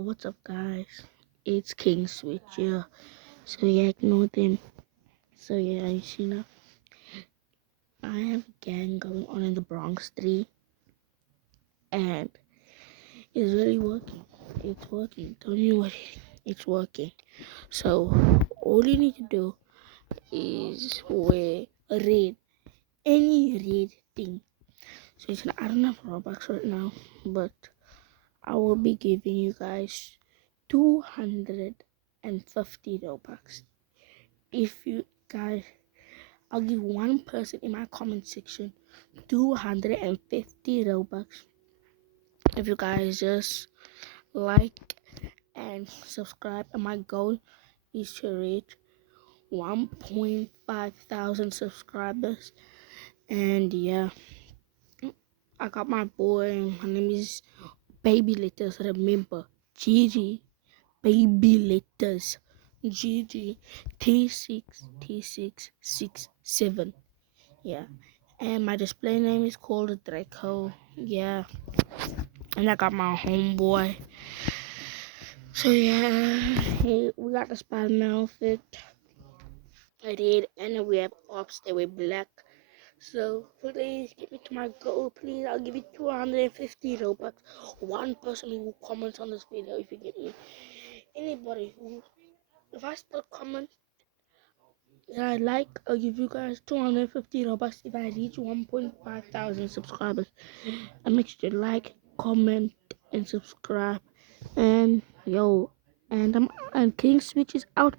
What's up, guys? It's King Switch here. So yeah, ignore them. So yeah, you see now, I have a gang going on in the Bronx 3, and it's really working. It's working. Don't you worry, it's working. So all you need to do is wear a red, any red thing. So it's I don't have Robux right now, but I will be giving you guys 250 Robux if you guys. I'll give one person in my comment section 250 Robux if you guys just like and subscribe. And my goal is to reach 1.5 thousand subscribers. And yeah, I got my boy. My name is Baby Letters. Remember, Gigi. Baby Letters. Gigi. T6T667. Yeah. And my display name is called Draco. Yeah. And I got my homeboy. So yeah, hey, we got the Spider-Man outfit. I did, and then we have ops that were black. So please get me to my goal. Please, I'll give you 250 Robux. One person who comments on this video, if you get me. Anybody who, if I still comment that I like, I'll give you guys 250 Robux if I reach 1.5 thousand subscribers. And make sure to like, comment, and subscribe. And yo, and King Switch is out.